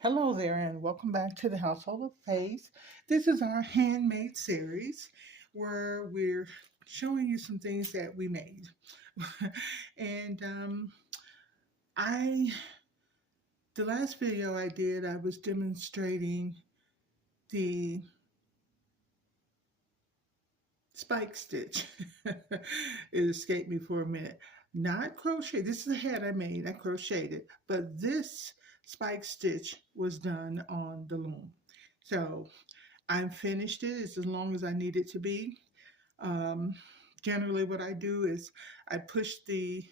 Hello there, and welcome back to the Household of Faith. This is our handmade series where we're showing you some things that we made. and I, the last video I did, I was demonstrating the spike stitch. It escaped me for a minute. Not crochet. This is a hat I made. I crocheted it, but this spike stitch was done on the loom. So I finished it. It's as long as I need it to be. Um, Generally what I do is I push the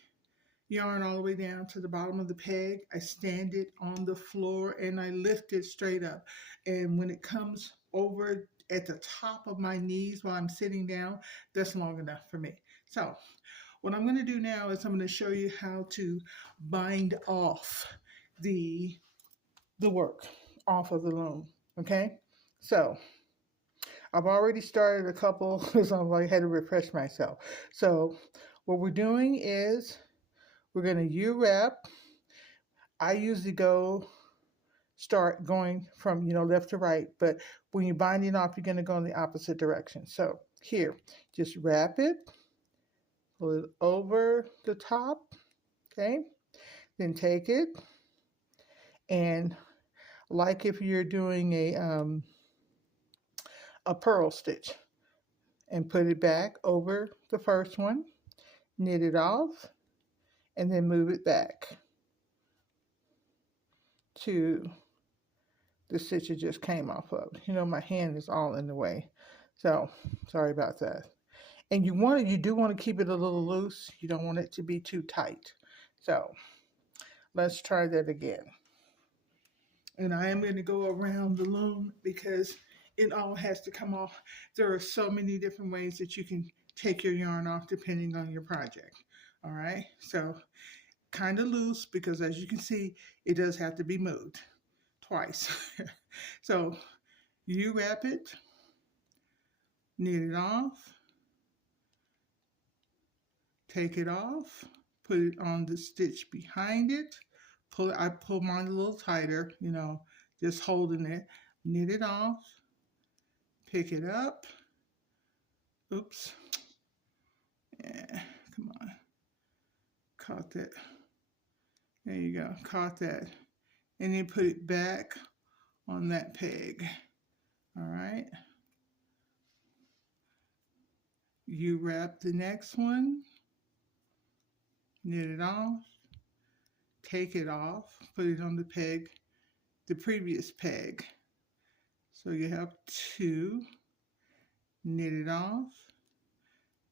yarn all the way down to the bottom of the peg. I stand it on the floor and I lift it straight up. And when it comes over at the top of my knees while I'm sitting down, that's long enough for me. So what I'm going to do now is I'm going to show you how to bind off the work off of the loom. Okay, so I've already started a couple, so I had to refresh myself. So what we're doing is we're going to U-wrap. I usually start going from, left to right, but when you're binding off, you're going to go in the opposite direction. So here, just wrap it, pull it over the top, okay? Then take it, and like if you're doing a purl stitch, and put it back over the first one, knit it off, and then move it back to the stitch it just came off of. My hand is all in the way, so sorry about that. And you do want to keep it a little loose. You don't want it to be too tight. So let's try that again. And I am going to go around the loom because it all has to come off. There are so many different ways that you can take your yarn off depending on your project. All right, so kind of loose because as you can see, it does have to be moved twice. So you wrap it, knit it off, take it off, put it on the stitch behind it. I pull mine a little tighter, just holding it. Knit it off, pick it up. Oops. Yeah, come on. Caught that. There you go. Caught that. And then put it back on that peg. All right. You wrap the next one. Knit it off. Take it off. Put it on the peg, the previous peg. So you have two. Knit it off.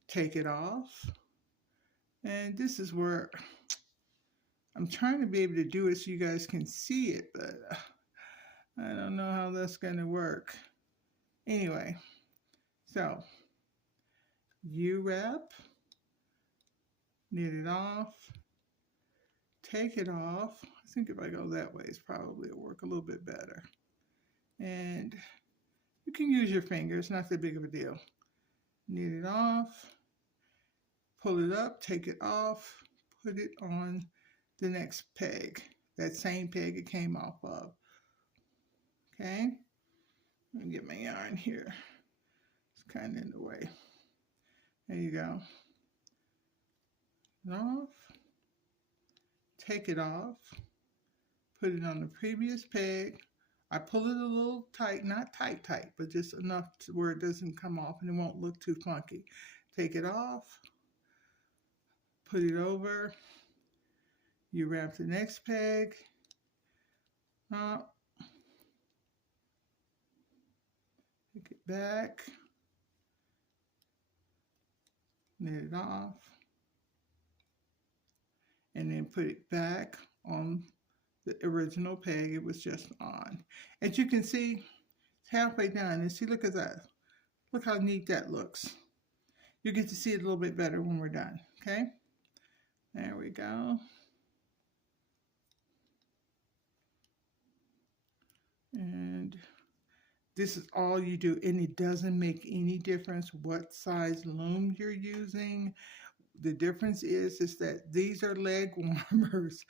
Take it off. And this is where I'm trying to be able to do it so you guys can see it, but I don't know how that's going to work. Anyway, so you wrap, knit it off, take it off. I think if I go that way, it's probably will work a little bit better. And you can use your fingers, not that big of a deal. Knit it off, pull it up, take it off, put it on the next peg, that same peg it came off of. Okay, let me get my yarn here. It's kind of in the way. There you go. Off, take it off, put it on the previous peg. I pull it a little tight, not tight, but just enough to where it doesn't come off and it won't look too funky. Take it off, put it over. You wrap the next peg up, pick it back, knit it off, and then put it back on the original peg it was just on. As you can see, it's halfway done. And see, look at that. Look how neat that looks. You get to see it a little bit better when we're done, okay? There we go. And this is all you do, and it doesn't make any difference what size loom you're using, The difference is that these are leg warmers.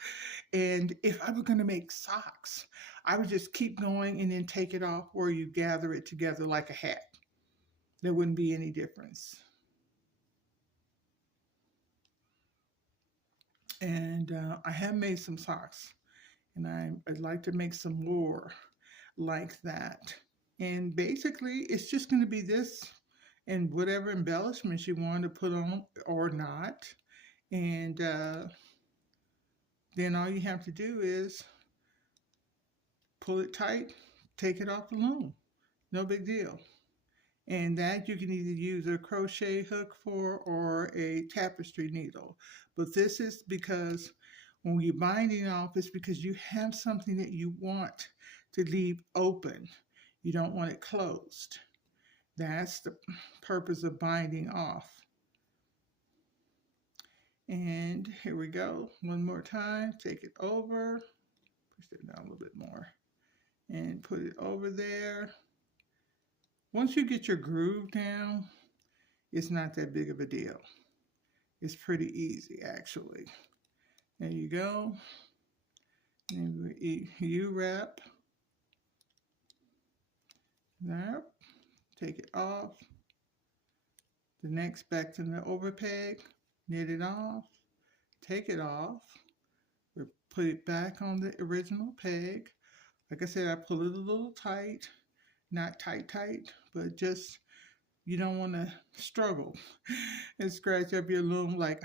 And if I were going to make socks, I would just keep going and then take it off, or you gather it together like a hat. There wouldn't be any difference. And I have made some socks, and I'd like to make some more like that. And basically, it's just going to be this and whatever embellishments you want to put on or not. And then all you have to do is pull it tight, take it off the loom. No big deal. And that you can either use a crochet hook for or a tapestry needle. But this is because when you're binding off, it's because you have something that you want to leave open. You don't want it closed. That's the purpose of binding off. And here we go. One more time. Take it over. Push it down a little bit more. And put it over there. Once you get your groove down, it's not that big of a deal. It's pretty easy, actually. There you go. And you wrap. There. Take it off. The next back to the over peg. Knit it off. Take it off. Put it back on the original peg. Like I said, I pull it a little tight. Not tight, but just, you don't want to struggle and scratch up your loom. Like,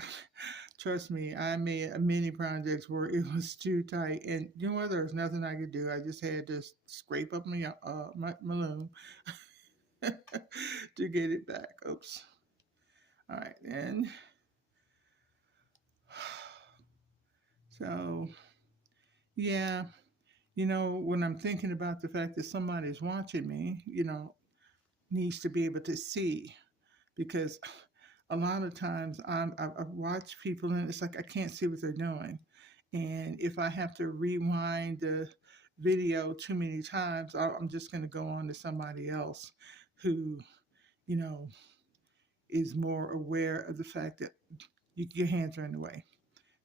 trust me, I made many projects where it was too tight, and you know what, there was nothing I could do. I just had to scrape up my loom to get it back. Oops. All right, and so, yeah. You know, when I'm thinking about the fact that somebody's watching me, needs to be able to see, because a lot of times I watch people and it's like I can't see what they're doing. And if I have to rewind the video too many times, I'm just going to go on to somebody else who, is more aware of the fact that your hands are in the way.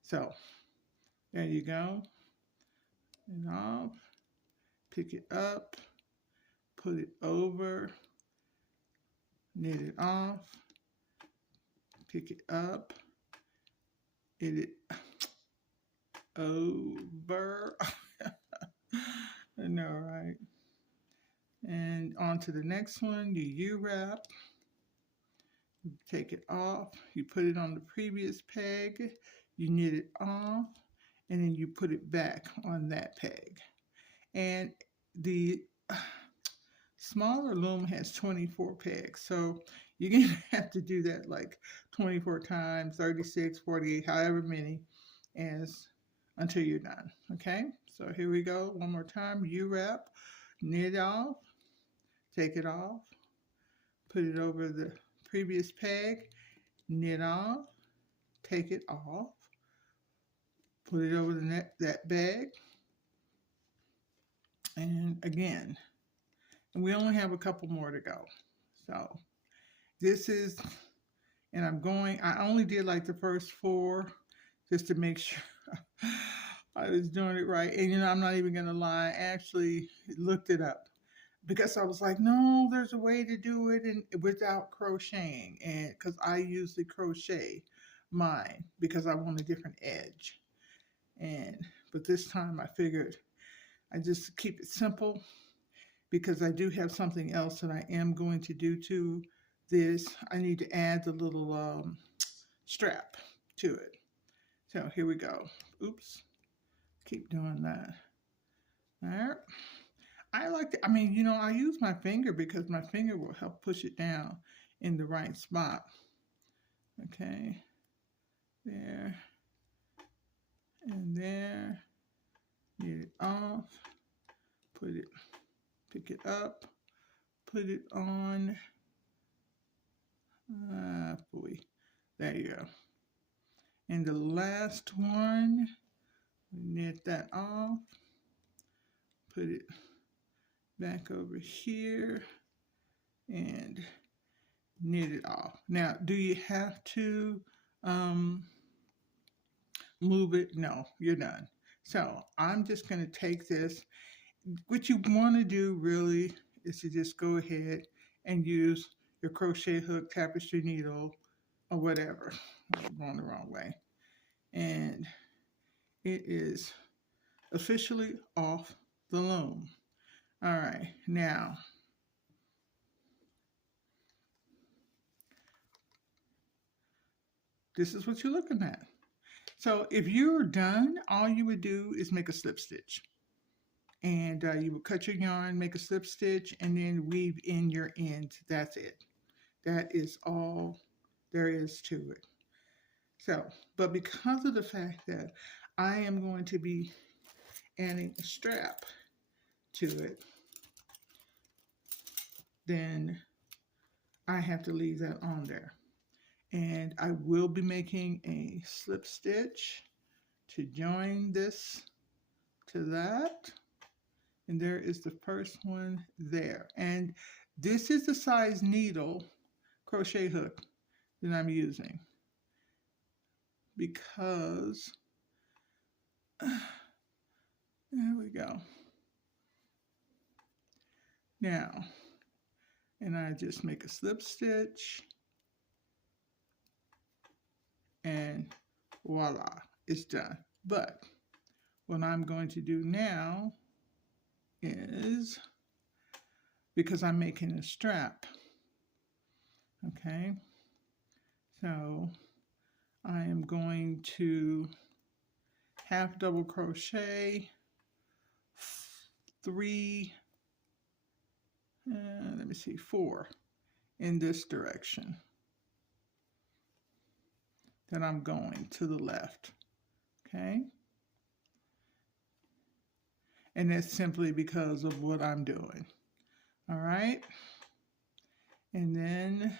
So there you go. And off, pick it up, put it over, knit it off, pick it up, knit it over. I know, right? And on to the next one, you U-wrap, take it off, you put it on the previous peg, you knit it off, and then you put it back on that peg. And the smaller loom has 24 pegs, so you're going to have to do that like 24 times, 36, 48, however many, until you're done. Okay, so here we go. One more time. U-wrap, knit off, take it off, put it over the previous peg, knit off, take it off, put it over that bag, and again. And we only have a couple more to go. So this is, and I only did like the first 4 just to make sure I was doing it right. And I'm not even going to lie, I actually looked it up because I was like, no, there's a way to do it without crocheting. And because I usually crochet mine because I want a different edge. But this time I figured I just keep it simple, because I do have something else that I am going to do to this. I need to add the little strap to it. So here we go. Oops. Keep doing that. There. I like to, I use my finger because my finger will help push it down in the right spot. Okay. There. And there. Get it off. Pick it up, put it on, there you go. And the last one, knit that off, put it back over here, and knit it off. Now, do you have to um, move it. No, you're done. So I'm just going to take this. What you want to do really is to just go ahead and use your crochet hook, tapestry needle, or whatever. I'm going the wrong way. And it is officially off the loom. All right, now this is what you're looking at. So if you're done, all you would do is make a slip stitch. And you would cut your yarn, make a slip stitch, and then weave in your ends. That's it. That is all there is to it. So, but because of the fact that I am going to be adding a strap to it, then I have to leave that on there. And I will be making a slip stitch to join this to that. And there is the first one there. And this is the size needle crochet hook that I'm using, because there we go. Now, and I just make a slip stitch, and voila, it's done. But what I'm going to do now is, because I'm making a strap, okay, so I am going to half double crochet 4 in this direction. Then I'm going to the left, okay? And that's simply because of what I'm doing, all right? And then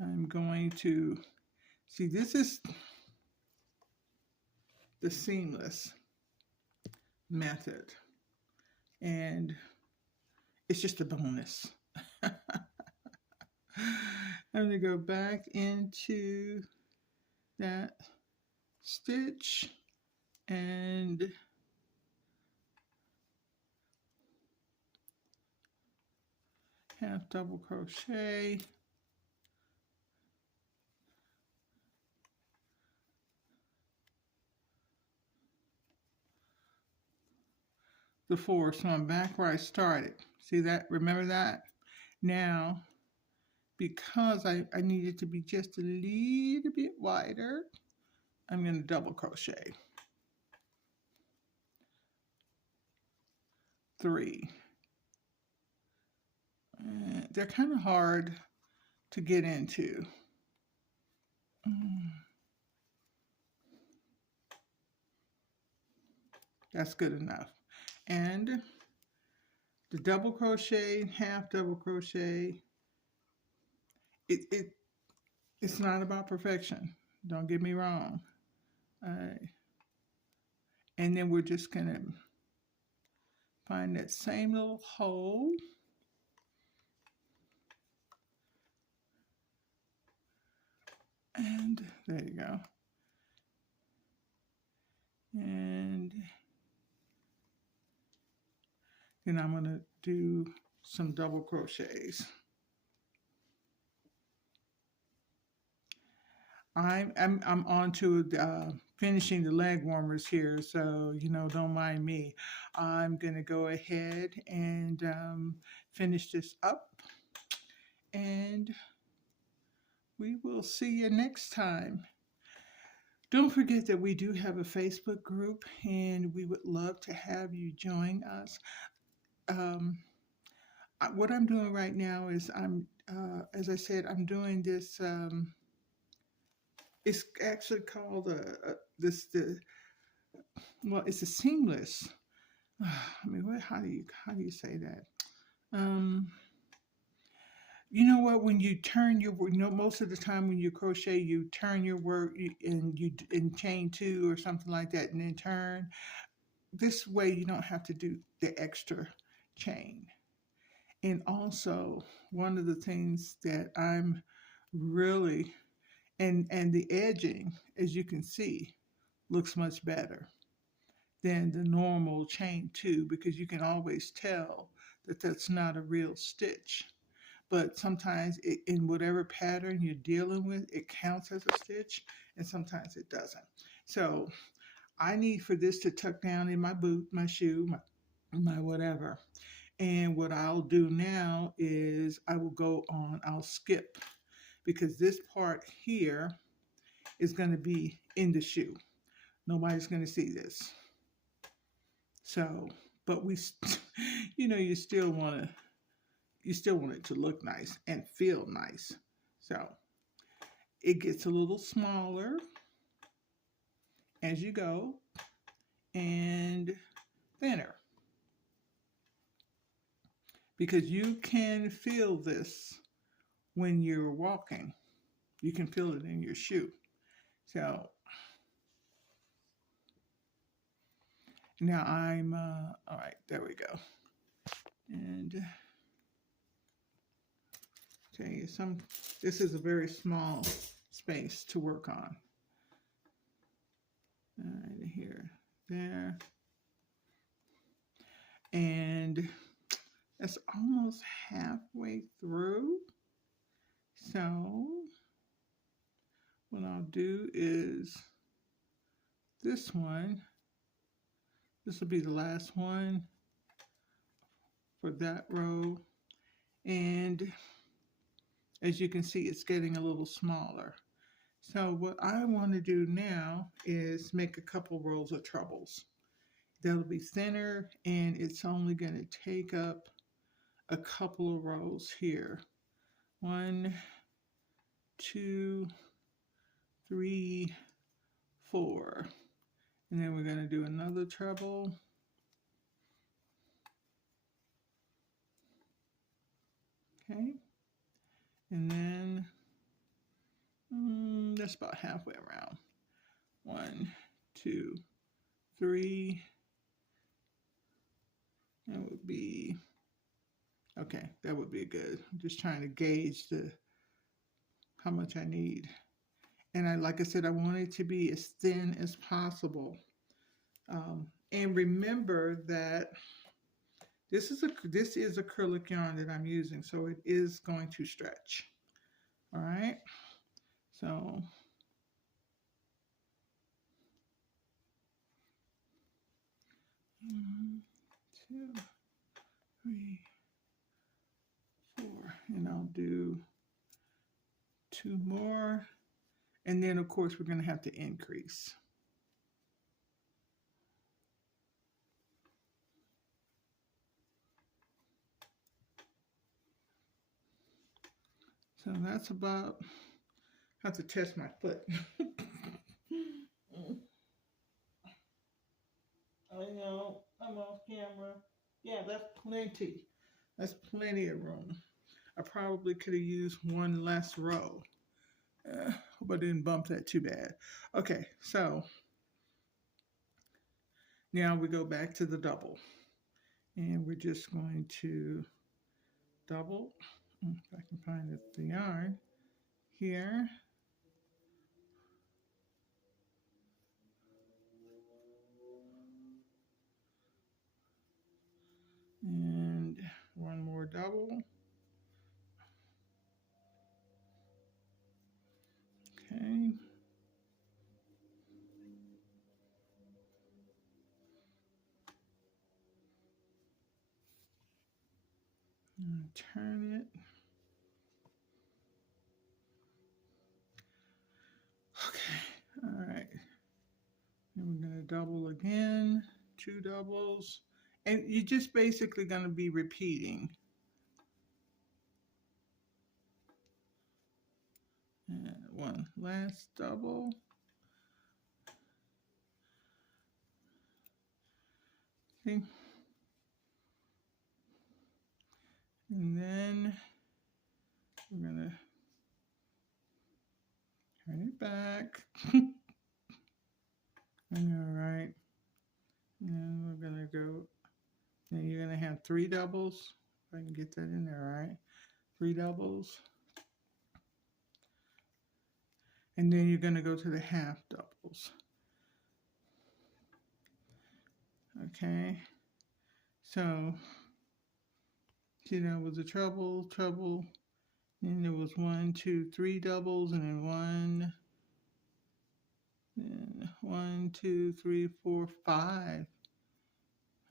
I'm going to, see, this is the seamless method, and it's just a bonus. I'm going to go back into that stitch and half double crochet, the 4, so I'm back where I started. See that? Remember that? Now, because I need it to be just a little bit wider, I'm going to double crochet 3. And they're kind of hard to get into. That's good enough. And the double crochet, half double crochet, it's not about perfection. Don't get me wrong. And then we're just going to find that same little hole. And there you go. And then I'm going to do some double crochets. I'm on to finishing the leg warmers here, so don't mind me. I'm going to go ahead and finish this up, and we will see you next time. Don't forget that we do have a Facebook group, and we would love to have you join us. What I'm doing right now is as I said, I'm doing this. It's actually called it's a seamless. I mean, how do you say that? You know what? When you turn your work, most of the time when you crochet, you turn your work and you in chain 2 or something like that, and then turn. This way, you don't have to do the extra chain. And also, one of the things that I'm really And the edging, as you can see, looks much better than the normal chain 2, because you can always tell that that's not a real stitch. But sometimes in whatever pattern you're dealing with, it counts as a stitch, and sometimes it doesn't. So I need for this to tuck down in my boot, my shoe, my whatever. And what I'll do now is I'll skip, because this part here is going to be in the shoe. Nobody's going to see this. So, but you still want it to look nice and feel nice. So it gets a little smaller as you go and thinner, because you can feel this when you're walking. You can feel it in your shoe. So now I'm, all right, there we go. And tell you this is a very small space to work on. Right here, there. And that's almost halfway through. So what I'll do is this will be the last one for that row. And as you can see, it's getting a little smaller. So what I want to do now is make a couple rows of trebles. That'll be thinner, and it's only going to take up a couple of rows here. 1, 2, 3, 4. And then we're going to do another treble. Okay. And then that's about halfway around. 1, 2, 3. That would be, okay, that would be good. I'm just trying to gauge how much I need. And like I said, I want it to be as thin as possible. And remember that this is acrylic yarn that I'm using, so it is going to stretch. All right. So 1, 2, 3, 4, and I'll do 2 more, and then of course we're going to have to increase. So that's about, I have to test my foot. I know, I'm off camera. Yeah, that's plenty. That's plenty of room. I probably could have used one less row. Hope I didn't bump that too bad. Okay, so now we go back to the double. And we're just going to double. If I can find the yarn here. And one more double. Okay. And turn it. Okay. All right. And we're going to double again. 2 doubles. And you're just basically going to be repeating. And one last double. See? And then we're going to turn it back. All right. And we're going to go, then you're going to have 3 doubles. If I can get that in there, all right? 3 doubles. And then you're going to go to the half doubles. Okay, so see, that was a treble, treble, and there was 1, 2, 3 doubles, and then 1, 2, 3, 4, 5.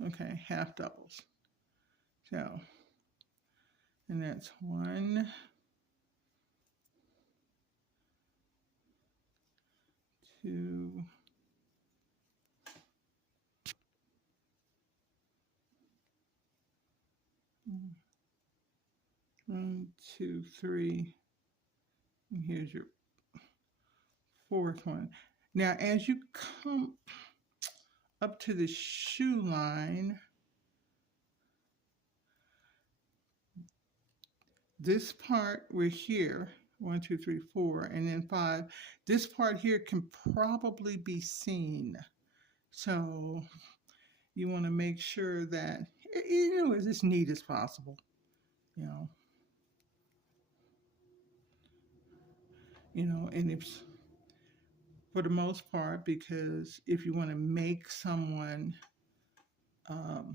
Okay, half doubles. So, and that's 1, 2, 1, 2, 3. And here's your fourth one. Now, as you come up to the shoe line, this part we're here, 1, 2, 3, 4, and then 5. This part here can probably be seen. So you want to make sure that, you know, it's as neat as possible, you know. And if, for the most part, because if you want to make someone, a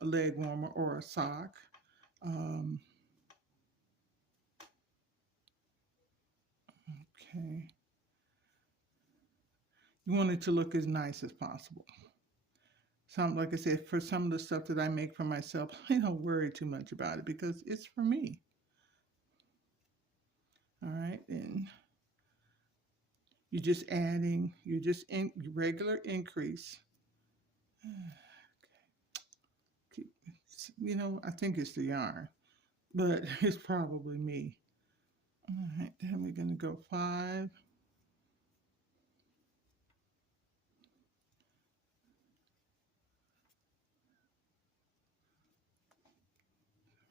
leg warmer or a sock, okay, you want it to look as nice as possible. Like I said, for some of the stuff that I make for myself, I don't worry too much about it because it's for me. All right, and you're just adding, in regular increase. I think it's the yarn, but it's probably me. All right, then we're going to go 5.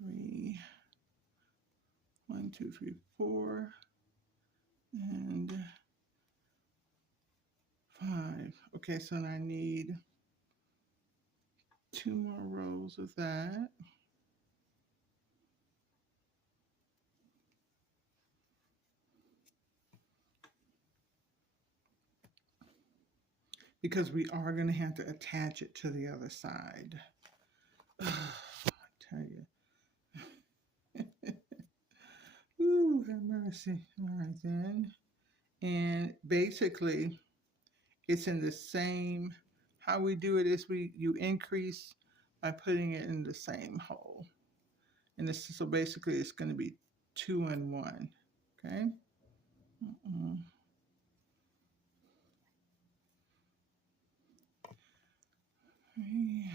3, 1, 2, 3, 4, and 5. Okay, so I need 2 more rows of that. Because we are going to have to attach it to the other side. I tell you. Ooh, have mercy. All right, then. And basically, it's in the same, how we do it is you increase by putting it in the same hole. And so basically, it's going to be 2 and 1. Okay? Three.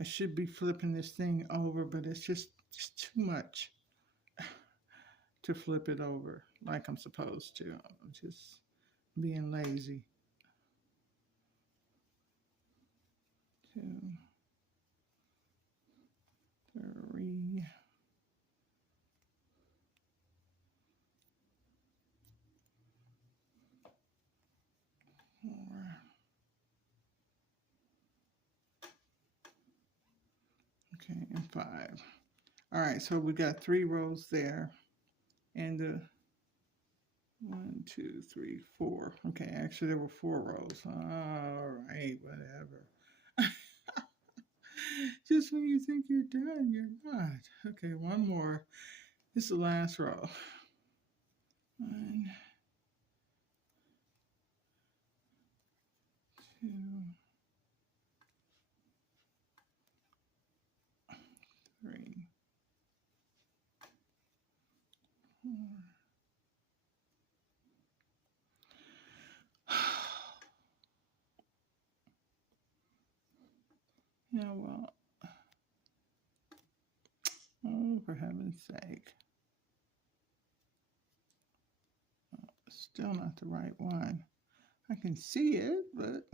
I should be flipping this thing over, but it's just too much to flip it over like I'm supposed to. I'm just being lazy. 2, 3. 4. Okay, and 5. All right, so we got 3 rows there, and 1, 2, 3, 4. Okay, actually there were 4 rows. All right, whatever. Just when you think you're done, you're not. Okay, one more. This is the last row. 1, 2, 3, 4. Yeah, well, oh, for heaven's sake. Oh, still not the right one. I can see it, but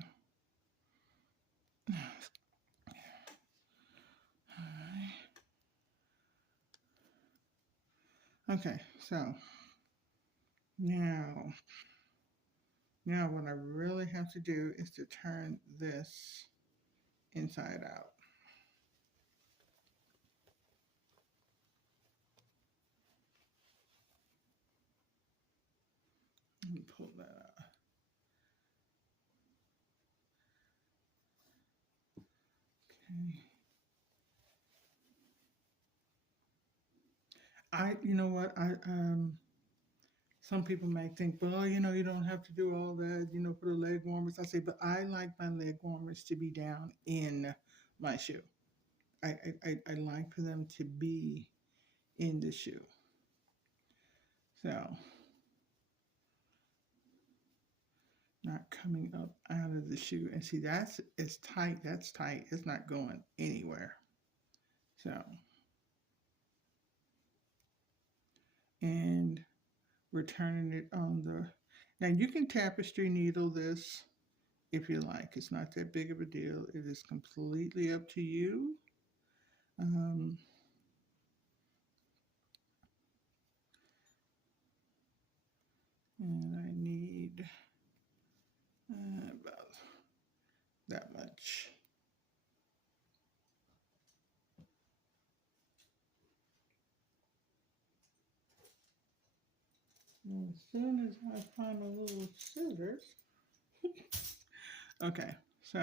Okay, so now what I really have to do is to turn this inside out. Let me pull that out. Okay. You know what, some people might think, well, you know, you don't have to do all that, you know, for the leg warmers. I say, but I like my leg warmers to be down in my shoe. I like for them to be in the shoe. So, not coming up out of the shoe. And see, it's tight. That's tight. It's not going anywhere. So, and we're turning it on the, now you can tapestry needle this if you like. It's not that big of a deal. It is completely up to you. Um, and I need about that much. And as soon as I find a little scissors, okay, so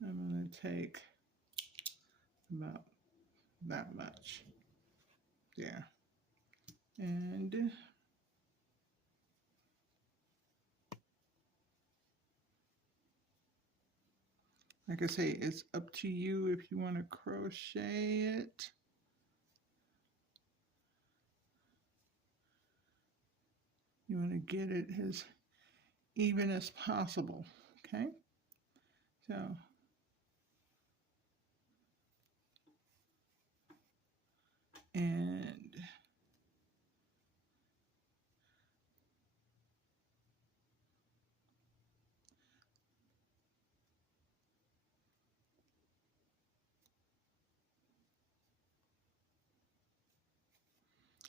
I'm going to take about that much there. And like I say, it's up to you if you want to crochet it. You want to get it as even as possible, okay? So, and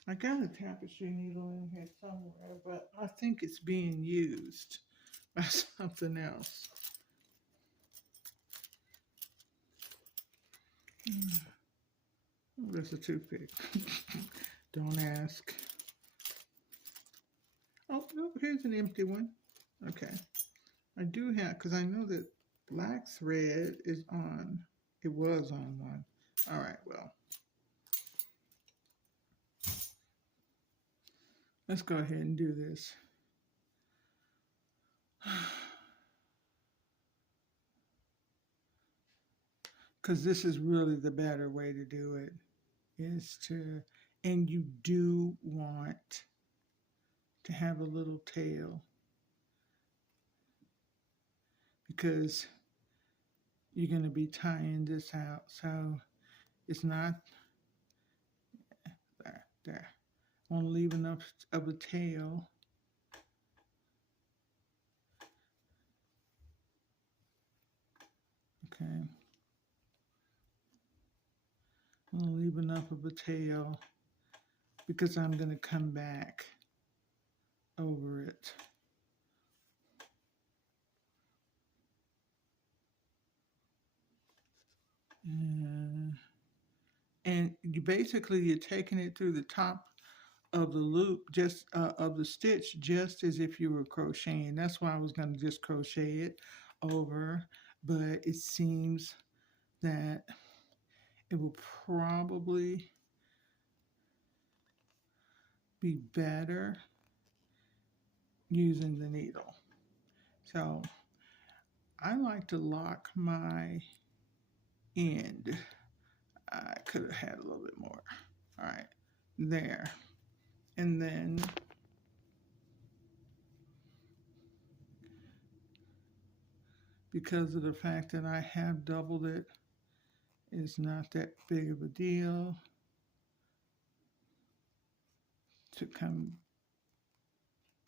I got a tapestry needle in here somewhere, but I think it's being used by something else. Oh, that's a toothpick. Don't ask. Oh, no, here's an empty one. Okay. I do have, because I know that black thread is on. It was on one. All right, well. Let's go ahead and do this. Because this is really the better way to do it, is to, and you do want to have a little tail, because you're going to be tying this out. So it's not there. I want to leave enough of a tail. Okay. I'm going to leave enough of a tail because I'm going to come back over it. And you basically, you're taking it through the top of the loop, just of the stitch, just as if you were crocheting. That's why I was going to just crochet it over, but it seems that it will probably be better using the needle. So I like to lock my end. I could have had a little bit more. All right, there. And then because of the fact that I have doubled it, it's not that big of a deal to come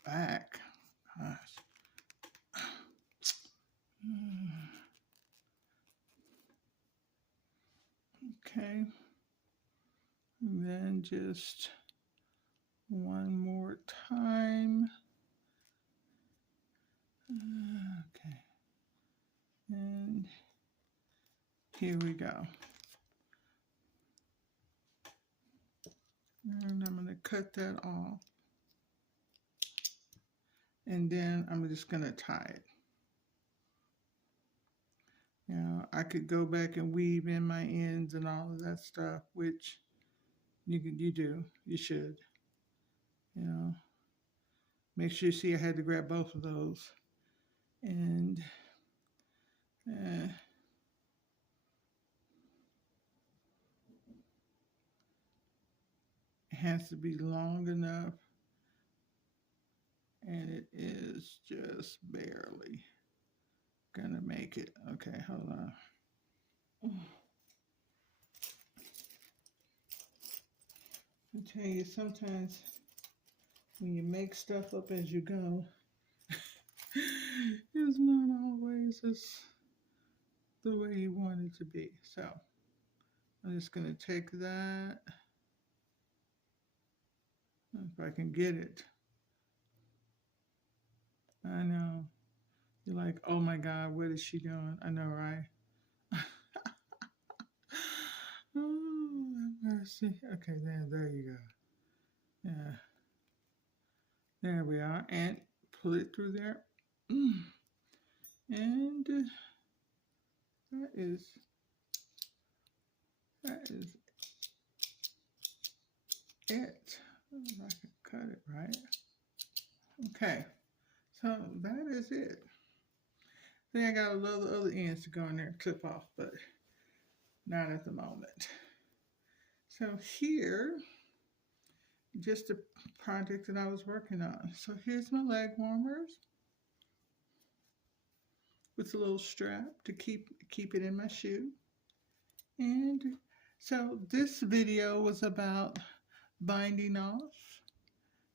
back. Gosh. Okay. And then just one more time. Okay. And here we go. And I'm going to cut that off. And then I'm just going to tie it. Now, I could go back and weave in my ends and all of that stuff, which you should. You know, make sure you see I had to grab both of those. And it has to be long enough, and it is just barely gonna make it. Okay, hold on. I tell you, sometimes when you make stuff up as you go, it's not always the way you want it to be. So I'm just gonna take that, if I can get it. I know. You're like, oh my God, what is she doing? I know, right? Oh, mercy. Okay, there you go. Yeah. There we are. And pull it through there. And that is it. If I can cut it right. Okay. So that is it. Then I got a lot of other ends to go in there and clip off, but not at the moment. So here, just a project that I was working on. So here's my leg warmers with a little strap to keep it in my shoe. And so this video was about binding off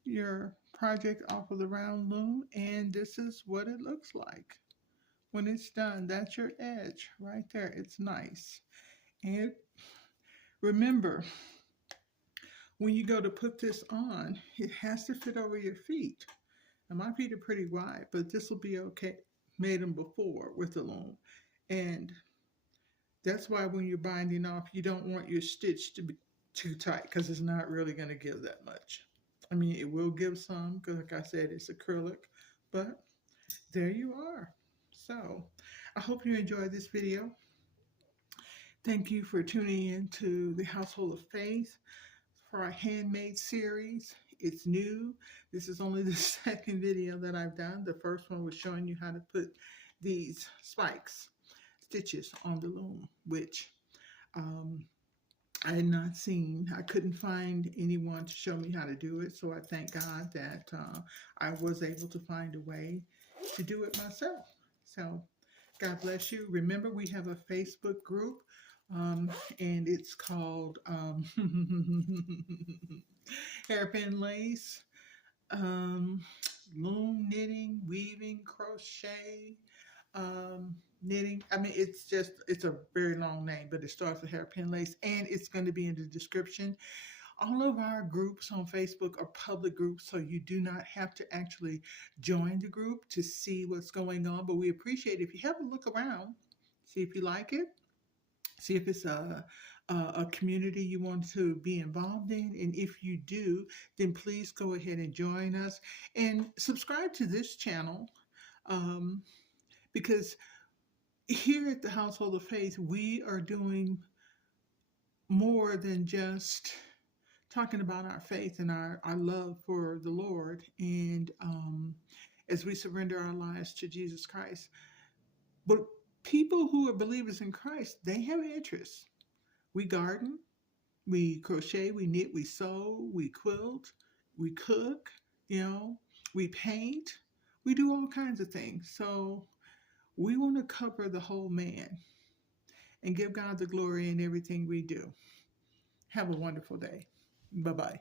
your project off of the round loom, and this is what it looks like when it's done. That's your edge right there. It's nice. And remember, when you go to put this on, it has to fit over your feet. Now my feet are pretty wide, but this will be okay. Made them before with the loom. And that's why when you're binding off, you don't want your stitch to be too tight, because it's not really going to give that much. I mean, it will give some, because like I said, it's acrylic, but there you are. So I hope you enjoyed this video. Thank you for tuning in to the Household of Faith for our HandMade series. It's new. This is only the second video that I've done. The first one was showing you how to put these stitches on the loom, which I had not seen. I couldn't find anyone to show me how to do it, so I thank God that I was able to find a way to do it myself. So God bless you. Remember, we have a Facebook group, and it's called Hairpin Lace, Loom Knitting, Weaving, Crochet, knitting. I mean, it's a very long name, but it starts with Hairpin Lace, and it's going to be in the description. All of our groups on Facebook are public groups, so you do not have to actually join the group to see what's going on, but we appreciate it if you have a look around, see if you like it, see if it's a community you want to be involved in, and if you do, then please go ahead and join us and subscribe to this channel, because here at the Household of Faith, we are doing more than just talking about our faith and our love for the Lord, and as we surrender our lives to Jesus Christ. But people who are believers in Christ, they have interests. We garden, we crochet, we knit, we sew, we quilt, we cook, we paint, we do all kinds of things. So we want to cover the whole man and give God the glory in everything we do. Have a wonderful day. Bye-bye.